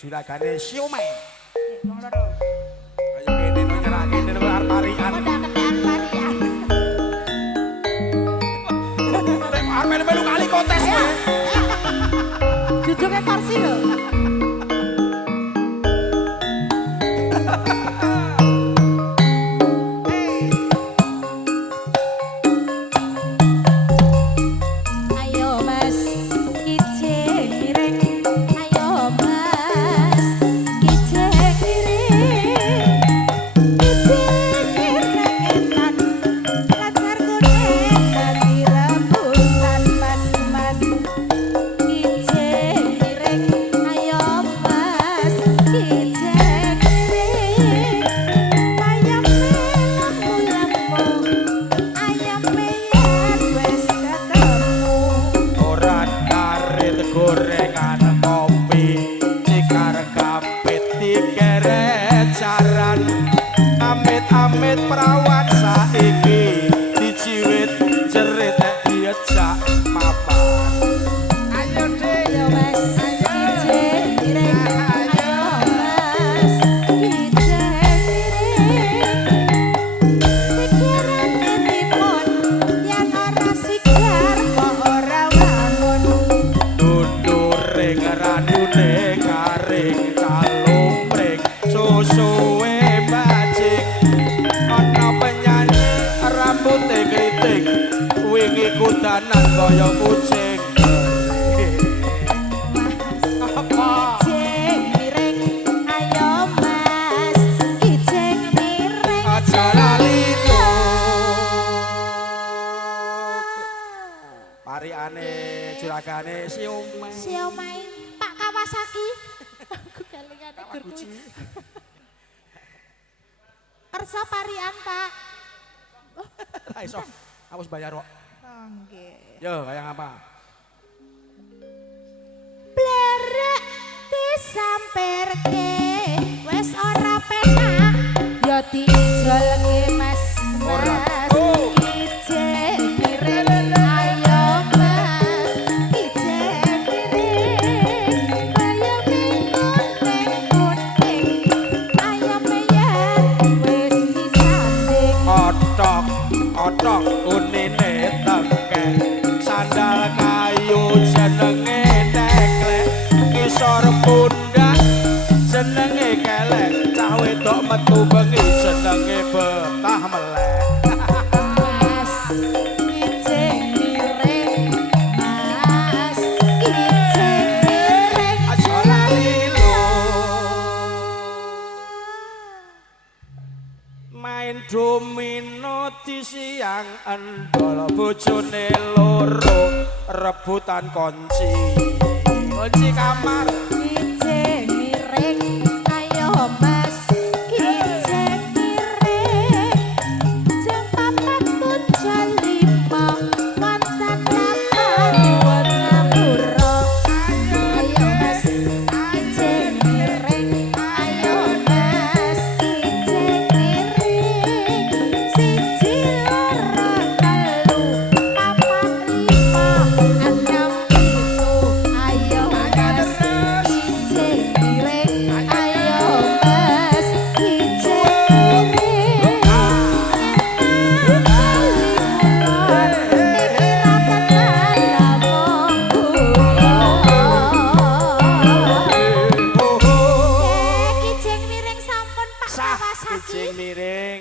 juragane siomay. Wong loro. Ayo kene no nyerake kene arep parian. Udah ketean parian. Rek arep melu kali kontes kowe. Jujuke kursi lho. Gorengan kopi cikar kapit digeret jaran amit-amit perawan saiki diciwit jerit nek diejak mapan ayo dek Ayo Mas, kijing mireng. Ayo Mas, kijing mireng. Pikiran ketipun yang ora sigar kok ora wangun. dundure ngerandune garing kalumring susuwe bajing ana penyanyi rambute kriting wingi kudanan kaya kucing Kijing mireng. Ayo Mas, kijing mireng. aja lali pariane juragane siomay Siomay Pak Kawasaki. Aku galingane gur kuwi. Kersa parian Pak. ra iso aku wis bayar kok Oh nggih. yo kaya apa Blerek disamperke wis ora penak ya diijolke Mas. Ora. Mas, Oh. kijing mireng. Ayo Mas, kijing mireng. Bayame kuning-kuning. Ayame yen wis disanding. otok unine tengke sandal kayu jenenge teklek ngisor pundak jenenge kelek cah wedok metu bengi jenenge betah melek Mas, kijing mireng. Mas, kijing mireng. aja lali lho main domino di siang endol bojone loro rebutan kunci kamar Kijing mireng. Ayo Mas, kijing mireng. Jam 4.75 wonten taman nyuwun ngapura. Ayo Mas, kijing mireng. Ayo Mas, kijing mireng. Siji loro telu papat lima enem pitu. Ayo Mas, kijing mireng. Ayo Mas, kijing mireng. Kijing miring sampun Pak sah Kawasaki. kucing miring